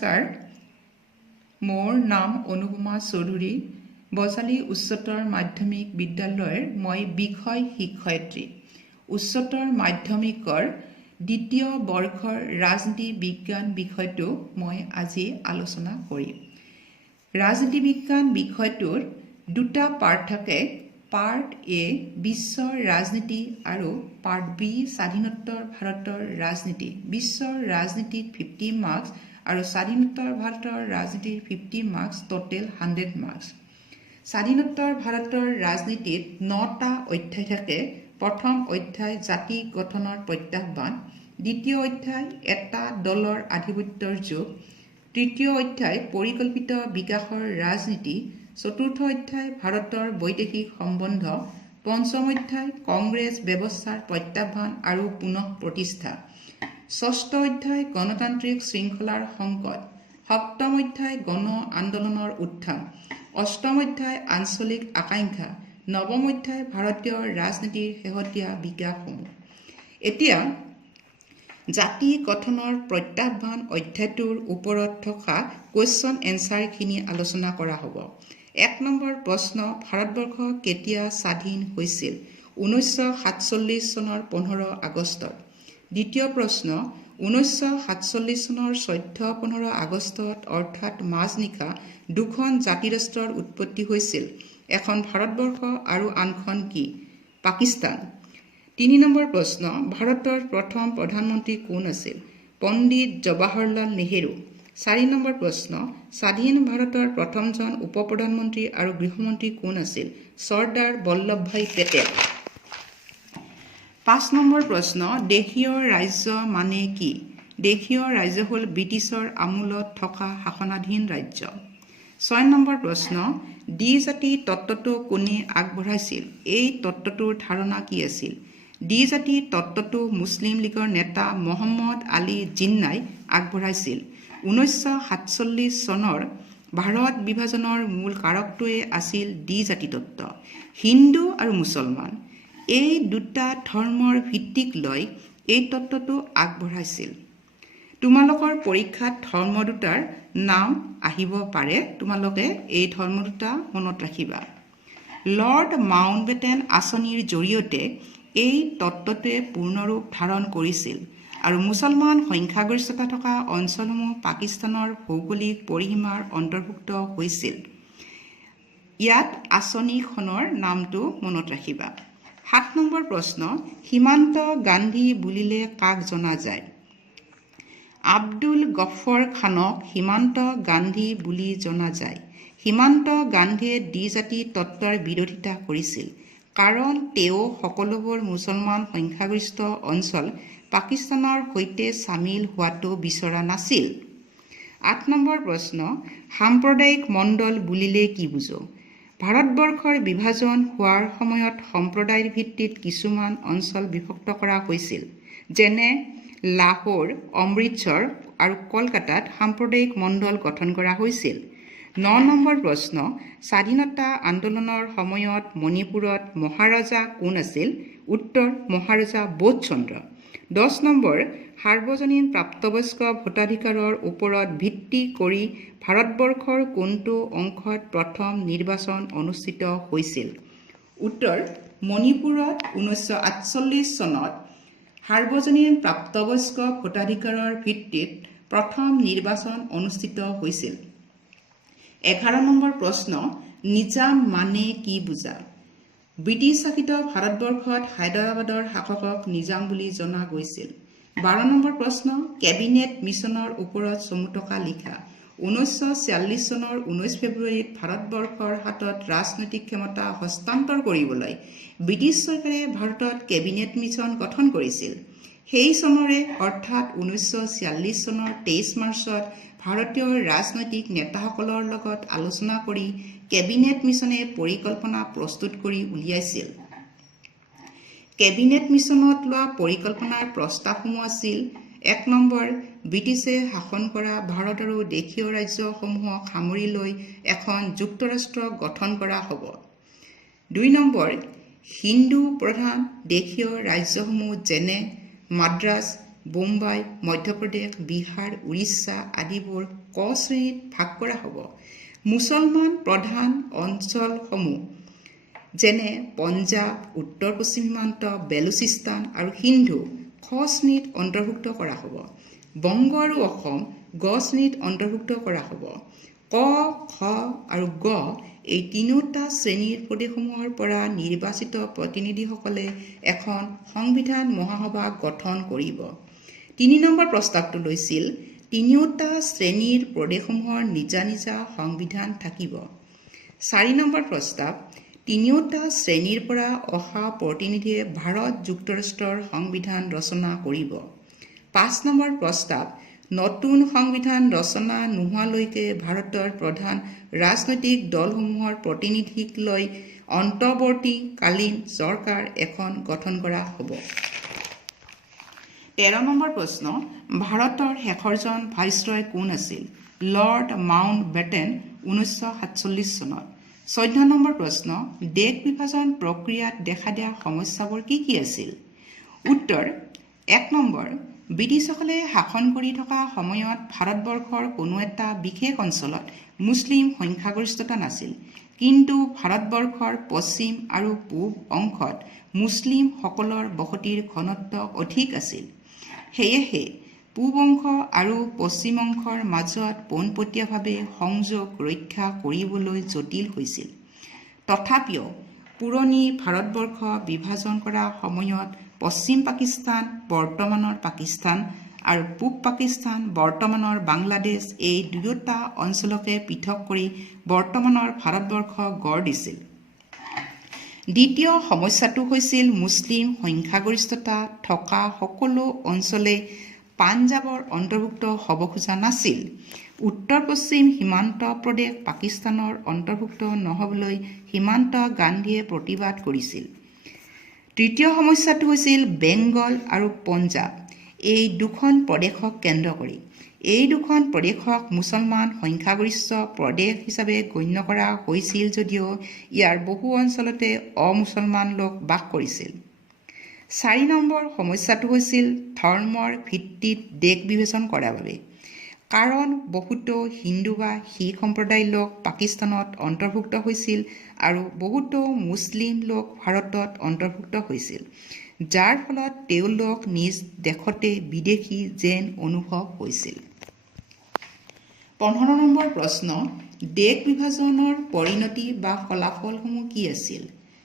নমস্কাৰ মোৰ নাম অনুপমা চৌধুৰী বজালী উচ্চতৰ মাধ্যমিক বিদ্যালয়ৰ মই বিষয় শিক্ষয়িত্ৰী উচ্চতৰ মাধ্যমিকৰ দ্বিতীয় বৰ্ষৰ ৰাজনীতি বিজ্ঞান বিষয়টো মই আজি আলোচনা কৰিম ৰাজনীতি বিজ্ঞান বিষয়টোৰ দুটা পাৰ্ট থাকে পাৰ্ট এ বিশ্বৰ ৰাজনীতি আৰু পাৰ্ট বি স্বাধীনোত্তৰ ভাৰতৰ ৰাজনীতি বিশ্বৰ ৰাজনীতিত 50 মাৰ্কছ আৰু স্বাধীনোত্তৰ ভাৰতৰ ৰাজনীতিৰ 50 মাৰ্কছ টোটেল 100 মাৰ্কছ স্বাধীনোত্তৰ ভাৰতৰ ৰাজনীতিত 9টা অধ্যায় থাকে প্ৰথম অধ্যায় জাতি গঠনৰ প্ৰত্যাহ্বান দ্বিতীয় অধ্যায় এটা দলৰ আধিপত্যৰ যুগ তৃতীয় অধ্যায় পৰিকল্পিত বিকাশৰ ৰাজনীতি চতুৰ্থ অধ্যায় ভাৰতৰ বৈদেশিক সম্বন্ধ পঞ্চম অধ্যায় কংগ্ৰেছ ব্যৱস্থাৰ প্ৰত্যাহ্বান আৰু পুনঃ প্ৰতিষ্ঠা ষষ্ঠ অধ্যায় গণতান্ত্ৰিক শৃংখলাৰ সংকট সপ্তম অধ্যায় গণ আন্দোলনৰ উত্থান অষ্টম অধ্যায় আঞ্চলিক আকাংক্ষা নৱম অধ্যায় ভাৰতীয় ৰাজনীতিৰ শেহতীয়া বিকাশসমূহ এতিয়া জাতি গঠনৰ প্ৰত্যাহ্বান অধ্যায়টোৰ ওপৰত থকা কুৱেশ্যন এনচাৰখিনি আলোচনা কৰা হ'ব 1 নম্বৰ প্ৰশ্ন ভাৰতবৰ্ষ কেতিয়া স্বাধীন হৈছিল 1947 চনৰ 15 আগষ্টত দ্বিতীয় প্ৰশ্ন 1947 চনৰ 14-15 আগষ্টত অৰ্থাৎ মাজনিশা দুখন জাতিৰাষ্ট্ৰৰ উৎপত্তি হৈছিল এখন ভাৰতবৰ্ষ আৰু আনখন কি পাকিস্তান 3 নম্বৰ প্ৰশ্ন ভাৰতৰ প্ৰথম প্ৰধানমন্ত্ৰী কোন আছিল পণ্ডিত জৱাহৰলাল নেহেৰু 4 নম্বৰ প্ৰশ্ন স্বাধীন ভাৰতৰ প্ৰথমজন উপ-প্ৰধানমন্ত্ৰী আৰু গৃহমন্ত্ৰী কোন আছিল চৰ্দাৰ বল্লভভাই পেটেল 5 নম্বৰ প্ৰশ্ন দেশীয় ৰাজ্য মানে কি দেশীয় ৰাজ্য হ'ল ব্ৰিটিছৰ আমোলত থকা শাসনাধীন ৰাজ্য 6 নম্বৰ প্ৰশ্ন দ্বিজাতি তত্ত্বটো কোনে আগবঢ়াইছিল এই তত্ত্বটোৰ ধাৰণা কি আছিল দ্বিজাতি তত্ত্বটো মুছলিম লীগৰ নেতা মহম্মদ আলী জিন্নাই আগবঢ়াইছিল 1947 চনৰ ভাৰত বিভাজনৰ মূল কাৰকটোৱে আছিল দ্বিজাতি তত্ত্ব হিন্দু আৰু মুছলমান এই দুটা ধৰ্মৰ ভিত্তিক লৈ এই তত্ত্বটো আগবঢ়াইছিল তোমালোকৰ পৰীক্ষাত ধৰ্ম দুটাৰ নাম আহিব পাৰে তোমালোকে এই ধৰ্ম দুটা মনত ৰাখিবা লৰ্ড মাউণ্টবেটেন আঁচনিৰ জৰিয়তে এই তত্ত্বটোৱে পূৰ্ণৰূপ ধাৰণ কৰিছিল আৰু মুছলমান সংখ্যাগৰিষ্ঠতা থকা অঞ্চলসমূহ পাকিস্তানৰ ভৌগোলিক পৰিসীমাৰ অন্তৰ্ভুক্ত হৈছিল ইয়াত আঁচনিখনৰ নামটো মনত ৰাখিবা 7 নম্বৰ প্ৰশ্ন সীমান্ত গান্ধী বুলিলে কাক জনা যায় আব্দুল গফৰ খানক সীমান্ত গান্ধী বুলি জনা যায় সীমান্ত গান্ধীয়ে দ্বিজাতি তত্ত্বৰ বিৰোধিতা কৰিছিল কাৰণ তেওঁ সকলোবোৰ মুছলমান সংখ্যাগৰিষ্ঠ অঞ্চল পাকিস্তানৰ সৈতে সামিল হোৱাটো বিচৰা নাছিল 8 নম্বৰ প্ৰশ্ন সাম্প্ৰদায়িক মণ্ডল বুলিলে কি বুজো ভাৰতবৰ্ষৰ বিভাজন হোৱাৰ সময়ত সম্প্ৰদায়ৰ ভিত্তিত কিছুমান অঞ্চল বিভক্ত কৰা হৈছিল যেনে লাহোৰ অমৃতসৰ আৰু কলকাতাত সাম্প্ৰদায়িক মণ্ডল গঠন কৰা হৈছিল 9 নম্বৰ প্ৰশ্ন স্বাধীনতা আন্দোলনৰ সময়ত মণিপুৰত মহাৰাজা কোন আছিল উত্তৰ মহাৰাজা বোধচন্দ্ৰ 10 নম্বৰ সাৰ্বজনীন প্ৰাপ্তবয়স্ক ভোটাধিকাৰৰ ওপৰত ভিত্তি কৰি ভাৰতবৰ্ষৰ কোনটো অংশত প্ৰথম নিৰ্বাচন অনুষ্ঠিত হৈছিল উত্তৰ মণিপুৰত 1948 চনত সাৰ্বজনীন প্ৰাপ্তবয়স্ক ভোটাধিকাৰৰ ভিত্তিত প্ৰথম নিৰ্বাচন অনুষ্ঠিত হৈছিল 11 নম্বৰ প্ৰশ্ন নিজাম মানে কি বুজা ব্ৰিটিছ শাসিত ভাৰতবৰ্ষত হায়দৰাবাদৰ শাসকক নিজাম বুলি জনা গৈছিল 12 নম্বৰ প্ৰশ্ন কেবিনেট মিছনৰ ওপৰত চমুটকা লিখা 1946 চনৰ 19 ফেব্ৰুৱাৰীত ভাৰতবৰ্ষৰ হাতত ৰাজনৈতিক ক্ষমতা হস্তান্তৰ কৰিবলৈ ব্ৰিটিছ চৰকাৰে ভাৰতত কেবিনেট মিছন গঠন কৰিছিল সেই চনৰে অৰ্থাৎ 1946 চনৰ 23 মাৰ্চত ভাৰতীয় ৰাজনৈতিক নেতাসকলৰ লগত আলোচনা কৰি কেবিনেট মিছনে পৰিকল্পনা প্ৰস্তুত কৰি উলিয়াইছিল কেবিনেট মিছনত লোৱা পৰিকল্পনাৰ প্ৰস্তাৱসমূহ আছিল 1 নম্বৰ ব্ৰিটিছে শাসন কৰা ভাৰত আৰু দেশীয় ৰাজ্যসমূহক সামৰি লৈ এখন যুক্তৰাষ্ট্ৰ গঠন কৰা হ'ব 2 নম্বৰ হিন্দু প্ৰধান দেশীয় ৰাজ্যসমূহ যেনে মাদ্ৰাজ বোম্বাই, মধ্যপ্ৰদেশ, বিহাৰ, উৰিষ্যা আদিবোৰ ক শ্ৰেণীত ভাগ কৰা হ'ব। মুছলমান প্ৰধান অঞ্চলসমূহ যেনে পঞ্জাৱ, উত্তৰ পশ্চিম সীমান্ত, বেলুচিস্তান আৰু সিন্ধু খ শ্ৰেণীত অন্তৰ্ভুক্ত কৰা হ'ব। বংগ আৰু অসম গ শ্ৰেণীত অন্তৰ্ভুক্ত কৰা হ'ব। ক, খ আৰু গ এই তিনিওটা শ্ৰেণীৰ প্ৰদেশসমূহৰ পৰা নিৰ্বাচিত প্ৰতিনিধিসকলে এখন সংবিধান মহাসভা গঠন কৰিব। ৩ নম্বৰ প্ৰস্তাৱটো লৈছিল তিনিওটা শ্ৰেণীৰ প্ৰদেশসমূহৰ নিজা নিজা সংবিধান থাকিব। ৪ নম্বৰ প্ৰস্তাৱ তিনিওটা শ্ৰেণীৰ পৰা অহা প্ৰতিনিধিয়ে ভাৰত যুক্তৰাষ্ট্ৰৰ সংবিধান ৰচনা কৰিব। ৫ নম্বৰ প্ৰস্তাৱ নতুন সংবিধান ৰচনা নোহোৱালৈকে ভাৰতৰ প্ৰধান ৰাজনৈতিক দলসমূহৰ প্ৰতিনিধিক লৈ অন্তৰ্বৰ্তীকালীন চৰকাৰ এখন গঠন কৰা হ'ব। ১৩ নম্বৰ প্ৰশ্ন ভাৰতৰ শেষৰজন ভাইচৰয় কোন আছিল? লৰ্ড মাউণ্ট বেটেন ১৯৪৭ চনত। ১৪ নম্বৰ প্ৰশ্ন দেশ বিভাজন প্ৰক্ৰিয়াত দেখা দিয়া সমস্যাবোৰ কি কি আছিল? উত্তৰ ১ নম্বৰ ব্ৰিটিছসকলে শাসন কৰি থকা সময়ত ভাৰতবৰ্ষৰ কোনো এটা বিশেষ অঞ্চলত মুছলিম সংখ্যাগৰিষ্ঠতা নাছিল, কিন্তু ভাৰতবৰ্ষৰ পশ্চিম আৰু পূব অংশত মুছলিমসকলৰ বসতিৰ ঘনত্ব অধিক আছিল। সেয়েহে পূব অংশ আৰু পশ্চিম অংশৰ মাজত পোনপটীয়াভাৱে সংযোগ ৰক্ষা কৰিবলৈ জটিল হৈছিল। তথাপিও পুৰণি ভাৰতবৰ্ষ বিভাজন কৰা সময়ত পশ্চিম পাকিস্তান বৰ্তমানৰ পাকিস্তান আৰু পূব পাকিস্তান বৰ্তমানৰ বাংলাদেশ এই দুয়োটা অঞ্চলকে পৃথক কৰি বৰ্তমানৰ ভাৰতবৰ্ষ গঢ় দিছিল। দ্বিতীয় সমস্যাটো হৈছিল মুছলিম সংখ্যাগৰিষ্ঠতা থকা সকলো অঞ্চলেই পাঞ্জাৱৰ অন্তৰ্ভুক্ত হ'ব খোজা নাছিল। উত্তৰ পশ্চিম সীমান্ত প্ৰদেশ পাকিস্তানৰ অন্তৰ্ভুক্ত নহ'বলৈ সীমান্ত গান্ধীয়ে প্ৰতিবাদ কৰিছিল। তৃতীয় সমস্যাটো হৈছিল বেংগল আৰু পঞ্জাৱ এই দুখন প্ৰদেশক কেন্দ্ৰ কৰি। এই দুখন প্ৰদেশক মুছলমান সংখ্যাগৰিষ্ঠ প্ৰদেশ হিচাপে গণ্য কৰা হৈছিল যদিও ইয়াৰ বহু অঞ্চলতে অমুছলমান লোক বাস কৰিছিল। ৪ নম্বৰ সমস্যাটো হৈছিল ধৰ্মৰ ভিত্তিত দেশ বিভাজন কৰাৰ বাবে। কাৰণ বহুতো হিন্দু বা শিখ সম্প্ৰদায়ৰ লোক পাকিস্তানত অন্তৰ্ভুক্ত হৈছিল আৰু বহুতো মুছলিম লোক ভাৰতত অন্তৰ্ভুক্ত হৈছিল, যাৰ ফলত তেওঁলোক নিজ দেশতে বিদেশী যেন অনুভৱ হৈছিল। ১৫ নম্বৰ প্ৰশ্ন দেশ বিভাজনৰ পৰিণতি বা ফলাফলসমূহ কি আছিল?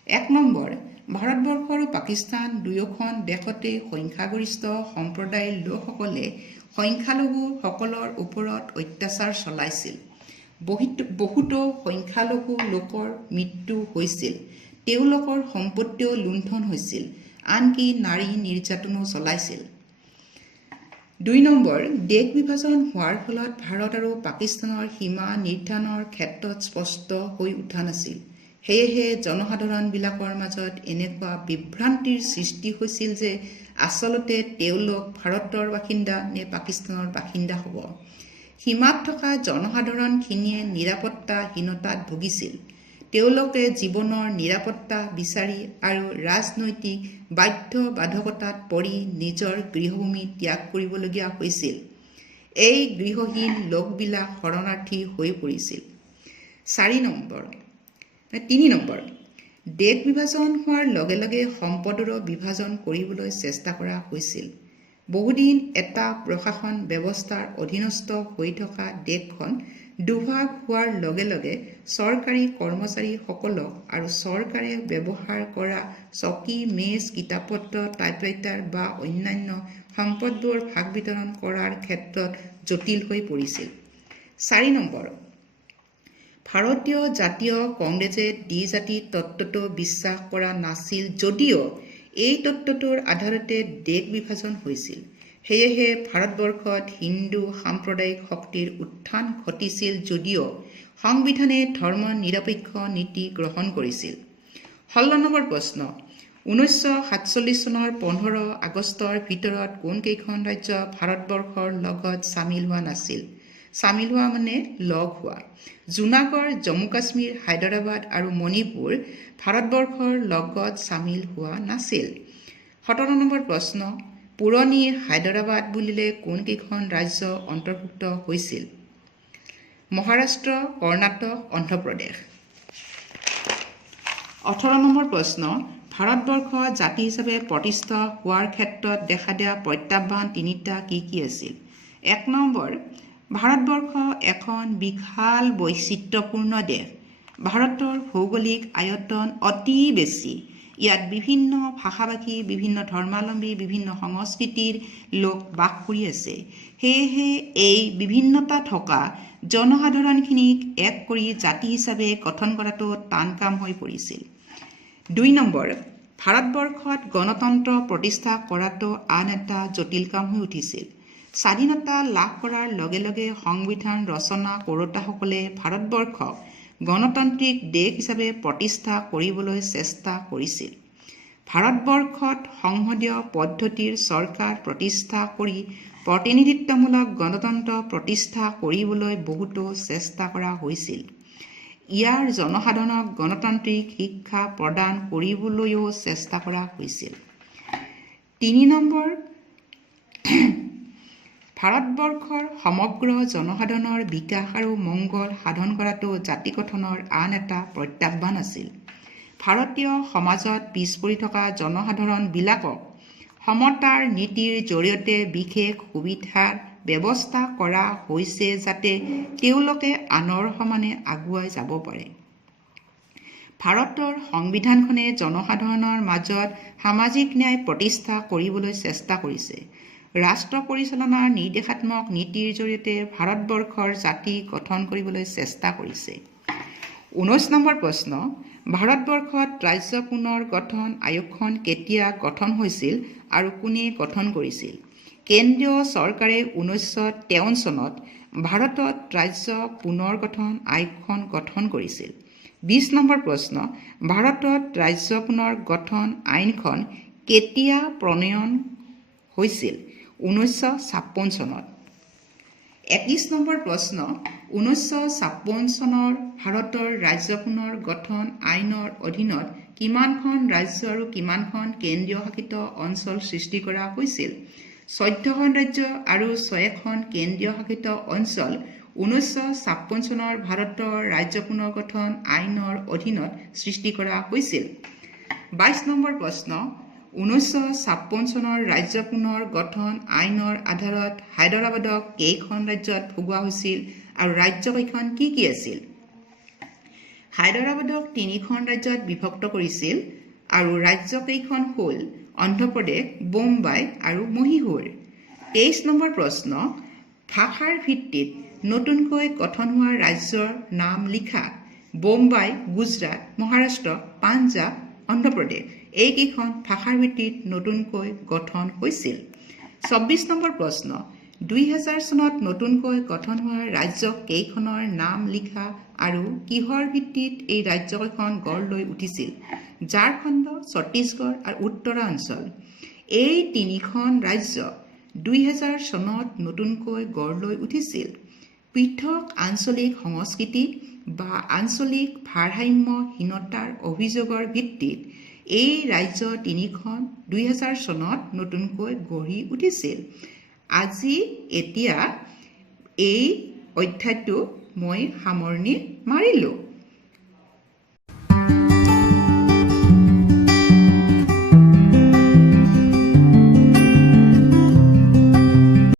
১ নম্বৰ ভাৰতবৰ্ষ আৰু পাকিস্তান দুয়োখন দেশতে সংখ্যাগৰিষ্ঠ সম্প্ৰদায়ৰ লোকসকলে সংখ্যালঘুসকলৰ ওপৰত অত্যাচাৰ চলাইছিল। বহুতো সংখ্যালঘু লোকৰ মৃত্যু হৈছিল, তেওঁলোকৰ সম্পত্তিও লুণ্ঠন হৈছিল, আনকি নাৰী নিৰ্যাতনো চলাইছিল। ২ নম্বৰ দেশ বিভাজন হোৱাৰ ফলত ভাৰত আৰু পাকিস্তানৰ সীমা নিৰ্ধাৰণৰ ক্ষেত্ৰত স্পষ্ট হৈ উঠা নাছিল। সেয়েহে জনসাধাৰণবিলাকৰ মাজত এনেকুৱা বিভ্ৰান্তিৰ সৃষ্টি হৈছিল যে আচলতে তেওঁলোক ভাৰতৰ বাসিন্দা নে পাকিস্তানৰ বাসিন্দা হ'ব। সীমাত থকা জনসাধাৰণখিনিয়ে নিৰাপত্তাহীনতাত ভুগিছিল। তেওঁলোকে জীৱনৰ নিৰাপত্তা বিচাৰি আৰু ৰাজনৈতিক বাধ্যবাধকতাত পৰি নিজৰ গৃহভূমি ত্যাগ কৰিবলগীয়া হৈছিল। এই গৃহহীন লোকবিলাক শৰণাৰ্থী হৈ পৰিছিল। ৩ নম্বৰ দেশ বিভাজন হোৱাৰ লগে লগে সম্পদৰো বিভাজন কৰিবলৈ চেষ্টা কৰা হৈছিল। বহুদিন এটা প্ৰশাসন ব্যৱস্থাৰ অধীনস্থ হৈ থকা দেশখন দুভাগ হোৱাৰ লগে লগে চৰকাৰী কৰ্মচাৰীসকলক আৰু চৰকাৰে ব্যৱহাৰ কৰা চকী, মেজ, কিতাপ-পত্ৰ, টাইপৰাইটাৰ বা অন্যান্য সম্পদবোৰ ভাগ বিতৰণ কৰাৰ ক্ষেত্ৰত জটিল হৈ পৰিছিল। ৪ নম্বৰ ভাৰতীয় জাতীয় কংগ্ৰেছে দ্বিজাতি তত্ত্বটো বিশ্বাস কৰা নাছিল যদিও এই তত্ত্বটোৰ আধাৰতে দেশ বিভাজন হৈছিল। সেয়েহে ভাৰতবৰ্ষত হিন্দু সাম্প্ৰদায়িক শক্তিৰ উত্থান ঘটিছিল যদিও সংবিধানে ধৰ্ম নিৰপেক্ষ নীতি গ্ৰহণ কৰিছিল। ১৬ নম্বৰ প্ৰশ্ন ১৯৪৭ চনৰ ১৫ আগষ্টৰ ভিতৰত কোনকেইখন ৰাজ্য ভাৰতবৰ্ষৰ লগত চামিল হোৱা নাছিল? চামিল হোৱা মানে লগ হোৱা। জুনাগড়, জম্মু কাশ্মীৰ, হায়দৰাবাদ আৰু মণিপুৰ ভাৰতবৰ্ষৰ লগত চামিল হোৱা নাছিল। ১৭ নম্বৰ প্ৰশ্ন পুৰণি হায়দৰাবাদ বুলিলে কোনকেইখন ৰাজ্য অন্তৰ্ভুক্ত হৈছিল? মহাৰাষ্ট্ৰ, কৰ্ণাটক, অন্ধ্ৰপ্ৰদেশ। 18 নম্বৰ প্ৰশ্ন, ভাৰতবৰ্ষ জাতি হিচাপে প্ৰতিষ্ঠা হোৱাৰ ক্ষেত্ৰত দেখা দিয়া প্ৰত্যাহ্বান তিনিটা কি কি আছিল? 1 নম্বৰ, ভাৰতবৰ্ষ এখন বিশাল বৈচিত্ৰ্যপূৰ্ণ দেশ। ভাৰতৰ ভৌগোলিক আয়তন অতি বেছি। ইয়াত বিভিন্ন ভাষা-ভাষী, বিভিন্ন ধৰ্মাৱলম্বী, বিভিন্ন সংস্কৃতিৰ লোক বাস কৰি আছে। সেয়েহে এই বিভিন্নতা থকা জনসাধাৰণখিনিক এক কৰি জাতি হিচাপে গঠন কৰাটো টান কাম হৈ পৰিছিল। 2 নম্বৰ, ভাৰতবৰ্ষত গণতন্ত্ৰ প্ৰতিষ্ঠা কৰাটো আন এটা জটিল কাম হৈ উঠিছিল। স্বাধীনতা লাভ কৰাৰ লগে লগে সংবিধান ৰচনা কৰোঁতাসকলে ভাৰতবৰ্ষক গণতান্ত্ৰিক দেশ হিচাপে প্ৰতিষ্ঠা কৰিবলৈ চেষ্টা কৰিছিল। ভাৰতবৰ্ষত সংসদীয় পদ্ধতিৰ চৰকাৰ প্ৰতিষ্ঠা কৰি প্ৰতিনিধিত্বমূলক গণতন্ত্ৰ প্ৰতিষ্ঠা কৰিবলৈ বহুতো চেষ্টা কৰা হৈছিল। ইয়াৰ জনসাধাৰণক গণতান্ত্ৰিক শিক্ষা প্ৰদান কৰিবলৈও চেষ্টা কৰা হৈছিল। 3 নম্বৰ, ভাৰতবৰ্ষৰ সমগ্ৰ জনসাধাৰণৰ বিকাশ আৰু মংগল সাধন কৰাটো জাতি গঠনৰ আন এটা প্ৰত্যাহ্বান আছিল। ভাৰতীয় সমাজত পিছ পৰি থকা জনসাধাৰণবিলাকক সমতাৰ নীতিৰ জৰিয়তে বিশেষ সুবিধাৰ ব্যৱস্থা কৰা হৈছে যাতে তেওঁলোকে আনৰ সমানে আগুৱাই যাব পাৰে। ভাৰতৰ সংবিধানখনে জনসাধাৰণৰ মাজত সামাজিক ন্যায় প্ৰতিষ্ঠা কৰিবলৈ চেষ্টা কৰিছে। ৰাষ্ট্ৰ পৰিচালনাৰ নিৰ্দেশাত্মক নীতিৰ জৰিয়তে ভাৰতবৰ্ষৰ জাতি গঠন কৰিবলৈ চেষ্টা কৰিছে। 19 নম্বৰ প্ৰশ্ন, ভাৰতবৰ্ষত ৰাজ্য পুনৰ গঠন আয়োগখন কেতিয়া গঠন হৈছিল আৰু কোনে গঠন কৰিছিল? কেন্দ্ৰীয় চৰকাৰে 1953 চনত ভাৰতত ৰাজ্য পুনৰ গঠন আয়োগখন গঠন কৰিছিল। 20 নম্বৰ প্ৰশ্ন, ভাৰতত ৰাজ্য পুনৰ গঠন আইনখন কেতিয়া প্ৰণয়ন হৈছিল? 1956 চনত। 21 নম্বৰ প্ৰশ্ন, 1956 চনৰ ভাৰতৰ ৰাজ্য পুনৰ গঠন আইনৰ অধীনত কিমানখন ৰাজ্য আৰু কিমানখন কেন্দ্ৰীয় শাসিত অঞ্চল সৃষ্টি কৰা হৈছিল? 14খন ৰাজ্য আৰু 6খন কেন্দ্ৰীয় শাসিত অঞ্চল 1956 চনৰ ভাৰতৰ ৰাজ্য পুনৰ গঠন আইনৰ অধীনত সৃষ্টি কৰা হৈছিল। 22 নম্বৰ প্ৰশ্ন, 1956 চনৰ ৰাজ্য পুনৰ গঠন আইনৰ আধাৰত হায়দৰাবাদক কেইখন ৰাজ্যত ভগোৱা হৈছিল আৰু ৰাজ্যকেইখন কি কি আছিল? হায়দৰাবাদক 3খন ৰাজ্যত বিভক্ত কৰিছিল আৰু ৰাজ্যকেইখন হ'ল অন্ধ্ৰপ্ৰদেশ, বোম্বাই আৰু মহীশূৰ। 23 নম্বৰ প্ৰশ্ন, ভাষাৰ ভিত্তিত নতুনকৈ গঠন হোৱা ৰাজ্যৰ নাম লিখা। বোম্বাই, গুজৰাট, মহাৰাষ্ট্ৰ, পাঞ্জাৱ, অন্ধ্ৰপ্ৰদেশ এইকেইখন ভাষাৰ ভিত্তিত নতুনকৈ গঠন হৈছিল। 24 নম্বৰ প্ৰশ্ন, 2000 চনত নতুনকৈ গঠন হোৱা ৰাজ্য কেইখনৰ নাম লিখা আৰু কিহৰ ভিত্তিত এই ৰাজ্যকেইখন গঢ় লৈ উঠিছিল? ঝাৰখণ্ড, ছত্তীশগড় আৰু উত্তৰাঞ্চল। এই 3খন ৰাজ্য 2000 চনত নতুনকৈ গঢ় লৈ উঠিছিল। পৃথক আঞ্চলিক সংস্কৃতি বা আঞ্চলিক ভাৰসাম্যহীনতাৰ অভিযোগৰ ভিত্তিত এই ৰাজ্য 3খন 2000 চনত নতুনকৈ গঢ়ি উঠিছিল। আজি এতিয়া এই অধ্যায়টো মই সামৰণি মাৰিলোঁ।